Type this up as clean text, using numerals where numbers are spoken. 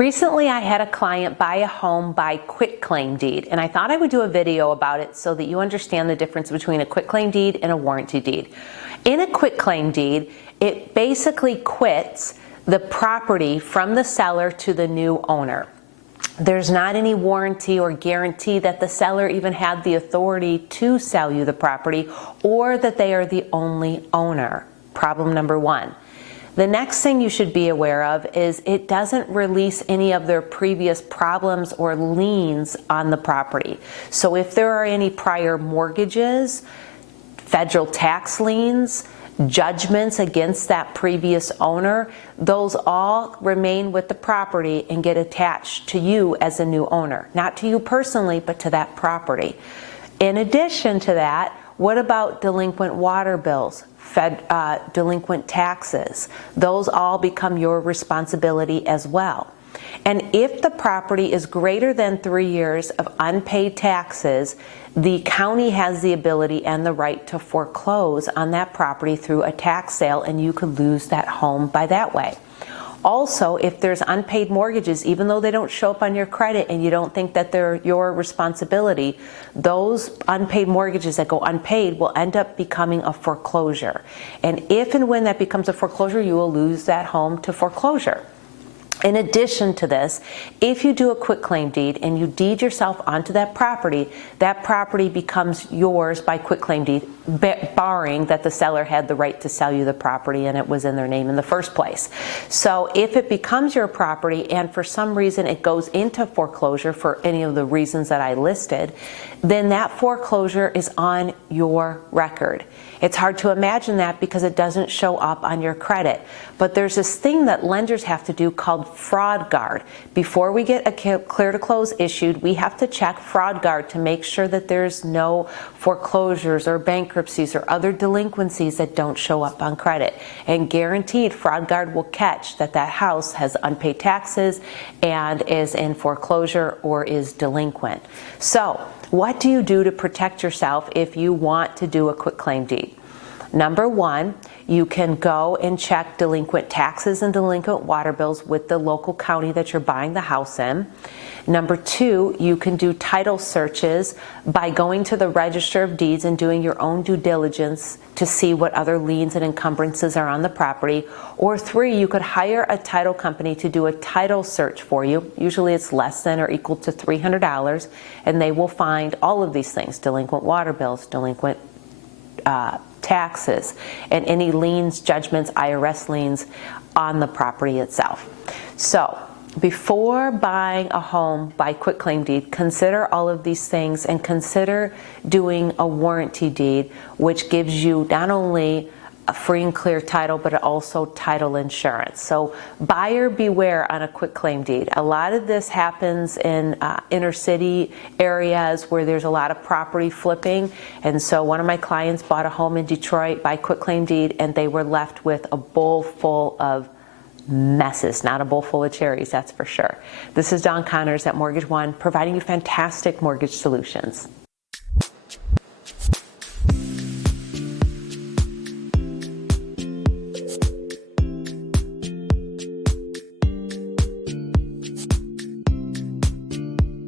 Recently, I had a client buy a home by quitclaim deed, and I thought I would do a video about it so that you understand the difference between a quitclaim deed and a warranty deed. In a quitclaim deed, it basically quits the property from the seller to the new owner. There's not any warranty or guarantee that the seller even had the authority to sell you the property or that they are the only owner. Problem number one. The next thing you should be aware of is it doesn't release any of their previous problems or liens on the property. So if there are any prior mortgages, federal tax liens, judgments against that previous owner, those all remain with the property and get attached to you as a new owner. Not to you personally, but to that property. In addition to that, what about delinquent water bills, delinquent taxes? Those all become your responsibility as well. And if the property is greater than 3 years of unpaid taxes, the county has the ability and the right to foreclose on that property through a tax sale, and you could lose that home by that way. Also, if there's unpaid mortgages, even though they don't show up on your credit and you don't think that they're your responsibility, those unpaid mortgages that go unpaid will end up becoming a foreclosure. And if and when that becomes a foreclosure, you will lose that home to foreclosure. In addition to this, if you do a quitclaim deed and you deed yourself onto that property becomes yours by quitclaim deed, barring that the seller had the right to sell you the property and it was in their name in the first place. So if it becomes your property and for some reason it goes into foreclosure for any of the reasons that I listed, then that foreclosure is on your record. It's hard to imagine that because it doesn't show up on your credit. But there's this thing that lenders have to do called Fraud Guard. Before we get a clear to close issued, we have to check Fraud Guard to make sure that there's no foreclosures or bankruptcies or other delinquencies that don't show up on credit. And guaranteed, Fraud Guard will catch that that house has unpaid taxes and is in foreclosure or is delinquent. So, what do you do to protect yourself if you want to do a quitclaim deed? Number one, you can go and check delinquent taxes and delinquent water bills with the local county that you're buying the house in. Number two, you can do title searches by going to the Register of Deeds and doing your own due diligence to see what other liens and encumbrances are on the property. Or three, you could hire a title company to do a title search for you. Usually it's less than or equal to $300, and they will find all of these things: delinquent water bills, delinquent taxes, and any liens, judgments, IRS liens on the property itself. So before buying a home by quitclaim deed, consider all of these things and consider doing a warranty deed, which gives you not only a free and clear title, but also title insurance. So buyer beware on a quitclaim deed. A lot of this happens in inner city areas where there's a lot of property flipping. And so one of my clients bought a home in Detroit by quitclaim deed, and they were left with a bowl full of messes, not a bowl full of cherries, that's for sure. This is Dawn Connors at Mortgage One, providing you fantastic mortgage solutions.